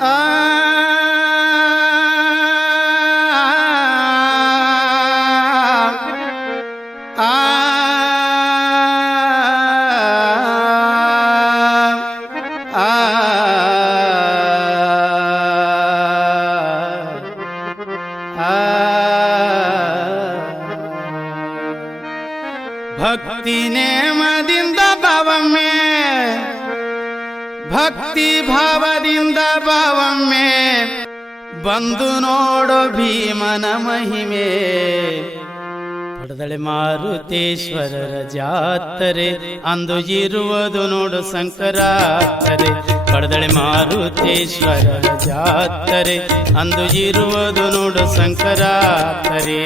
ಆ ಆ ಭಕ್ತಿ ನೇಮದಿಂದ ಭಾವಮ್ಮೆ ಭಕ್ತಿ ಭಾವದಿಂದ ಭಾವಮ್ಮೆ ಬಂದು ನೋಡೋ ಭೀಮನ ಮಹಿಮೆ. ಪಡೆದಳೆ ಮಾರುತೇಶ್ವರರ ಜಾತ್ರೆ ಅಂದು ಇರುವುದು ನೋಡು ಸಂಕರಾತ್ರೆ. ಪಡೆದಳೆ ಮಾರುತೇಶ್ವರರ ಜಾತ್ರೆ ಅಂದು ಇರುವುದು ನೋಡು ಸಂಕರಾತ್ರೆ.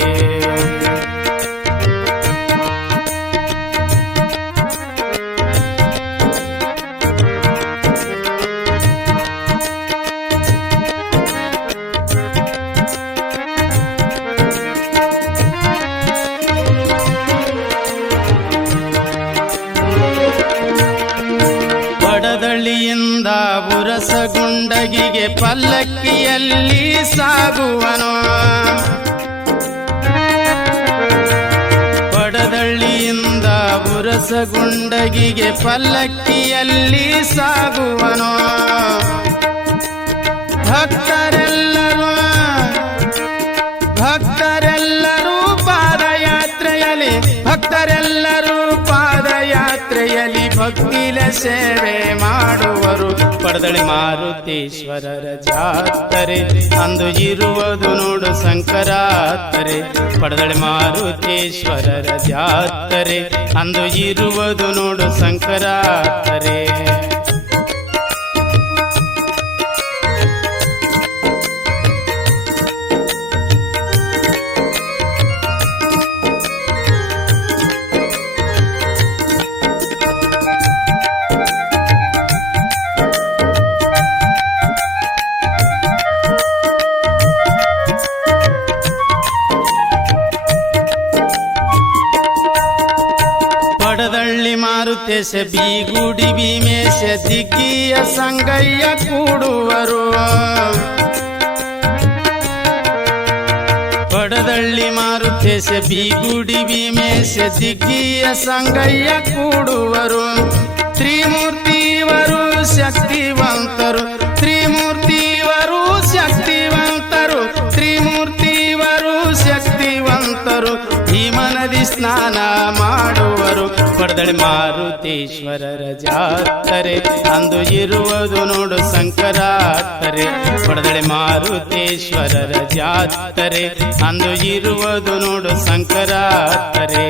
ಪಡದಳ್ಳಿಯಿಂದ ಬುರಸಗುಂಡಗಿಗೆ ಪಲ್ಲಕ್ಕಿಯಲ್ಲಿ ಸಾಗುವನು. ಪಡದಳ್ಳಿಯಿಂದ ಬುರಸಗುಂಡಗಿಗೆ ಪಲ್ಲಕ್ಕಿಯಲ್ಲಿ ಸಾಗುವನು. ಭಕ್ತರೆಲ್ಲರೂ ಪಾದಯಾತ್ರೆಯಲ್ಲಿ ಭಕ್ತಿಲ ಸೇವೆ ಮಾಡುವರು. ಪಡೆದಳೆ ಮಾರುತೇಶ್ವರರ ಜಾತ್ರೆ ಅಂದು ಇರುವುದು ನೋಡು ಸಂಕರಾತ್ರೆ. ಪಡೆದಳೆ ಮಾರುತೇಶ್ವರರ ಜಾತ್ರೆ ಅಂದು ಇರುವುದು ನೋಡು ಸಂಕರಾತ್ರೆ. ಪಡದಳ್ಳಿ ಮಾರುತೇಶ ಬೀಗುಡಿ ಭೀಮೇಶ ದಿಗ್ಗಿಯ ಸಂಗಯ್ಯ ಕೂಡುವರು. ಪಡದಳ್ಳಿ ಮಾರುತೇಶ ಬೀಗುಡಿ ಭೀಮೇಶ ದಿಗ್ಗಿಯ ಸಂಗಯ್ಯ ಕೂಡುವರು. ತ್ರಿಮೂರ್ತಿವರು ಶಕ್ತಿವಂತರು, ತ್ರಿಮೂರ್ತಿವರು ಶಕ್ತಿವಂತರು, ತ್ರಿಮೂರ್ತಿವರು ಶಕ್ತಿವಂತರು. ಭೀಮಾ ನದಿ ಸ್ನಾನ ಮಾಡುವರು. ಪಡೆದಳೆ ಮಾರುತೇಶ್ವರರ ಜಾತ್ರೆ ಅಂದು ಇರುವುದು ನೋಡು ಸಂಕರಾತ್ರೆ. ಪಡೆದಳೆ ಮಾರುತೇಶ್ವರರ ಜಾತ್ರೆ ಅಂದು ಇರುವುದು ನೋಡು ಸಂಕರಾತ್ರೆ.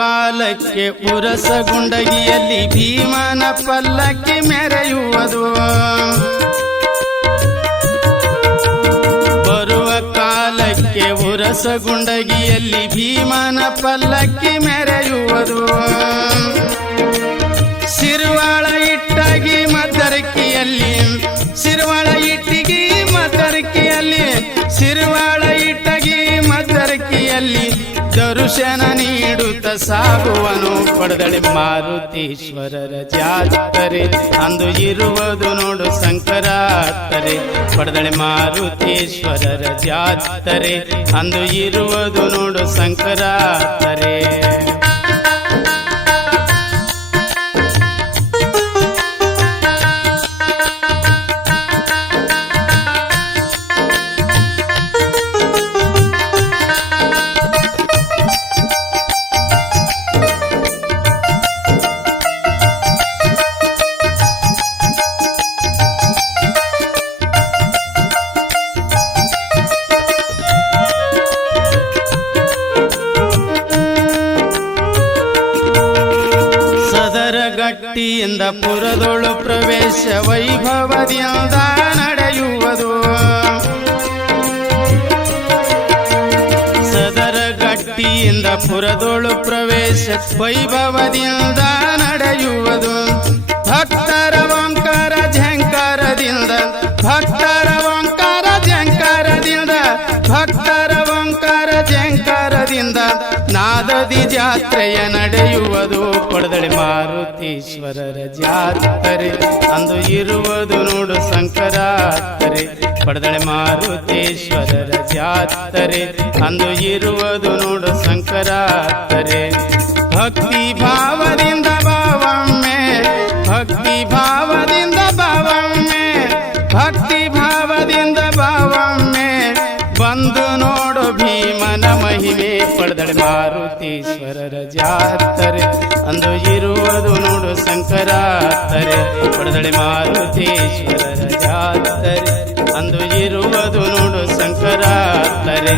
ಕಾಲಕ್ಕೆ ಉರಸಗುಂಡಗಿಯಲ್ಲಿ ಭೀಮನ ಪಲ್ಲಕ್ಕಿ ಮೆರೆಯುವುದು. ಬರುವ ಕಾಲಕ್ಕೆ ಉರಸಗುಂಡಗಿಯಲ್ಲಿ ಭೀಮನ ಪಲ್ಲಕ್ಕಿ ಮೆರೆಯುವುದು. ಶಿರ್ವಾಳ ಇಟ್ಟಗಿ ಮದ್ದರಕಿಯಲ್ಲಿ ಶಿರ್ವಾಳ ಇಟ್ಟಿಗಿ ಮದ್ದರಕಿಯಲ್ಲಿ ಶಿರ್ವಾಳ ಇಟ್ಟಗಿ ಮದ್ದರಕಿಯಲ್ಲಿ ದರ್ಶನ ನೀಡುತ್ತ ಸಾಗುವನು. ಪಡೆದಳೆ ಮಾರುತೇಶ್ವರರ ಜಾತ್ರೆ ಅಂದು ಇರುವುದು ನೋಡು ಸಂಕರಾತ್ರೆ. ಪಡೆದಳೆ ಮಾರುತೇಶ್ವರರ ಜಾತ್ರೆ ಅಂದು ಇರುವುದು ನೋಡು ಸಂಕರಾತ್ರೆ. ಸದರಗಟ್ಟಿಯಿಂದ ಪುರದೊಳು ಪ್ರವೇಶ ವೈಭವದಿಂದ ನಡೆಯುವುದು ಸದರಗಟ್ಟಿಯಿಂದ ಪುರದೊಳು ಪ್ರವೇಶ ವೈಭವದಿಂದ ನಡೆಯುವುದು ಭಕ್ತರ ಓಂಕಾರ ಝಂಕಾರದಿಂದ ಭಕ್ತರ ಓಂಕಾರ ಝಂಕಾರದಿಂದ ಭಕ್ತರ ಓಂಕಾರ ಝಂಕಾರದಿಂದ ನಾದದಿ ಜಾತ್ರೆಯ ನಡೆಯುವುದು ಕೊಡದಳಿ ಮಾರುತೀಶ್ವರರ ಜಾತ್ರೆ ಅಂದು ಇರುವುದು ನೋಡು ಶಂಕರಾತ್ರೆ ಕೊಡದಳಿ ಮಾರುತೀಶ್ವರರ ಜಾತ್ರೆ ಅಂದು ಇರುವುದು ನೋಡು ಶಂಕರಾತ್ರೆ ಭಕ್ತಿ ಭಾವದಿಂದ ಭಾವಮ್ಮೆ ಭಕ್ತಿ ಭಾವದಿಂದ ಭಾವಮ್ಮೆ ಭಕ್ತಿ ಭಾವದಿಂದ ಭಾವಮ್ಮೆ ಬಂದು ನೋಡು ಭೀಮನ ಮಹಿಮೆ ಪಡೆದಳೆ ಮಾರುತೀಶ್ವರರ ಜಾತ್ರೆ ಅಂದು ಇರುವುದು ನೋಡು ಶಂಕರಾತ್ರೆ ಪಡೆದಳೆ ಮಾರುತೀಶ್ವರರ ಜಾತ್ರೆ ಅಂದು ಇರುವುದು ನೋಡು ಶಂಕರಾತ್ರೆ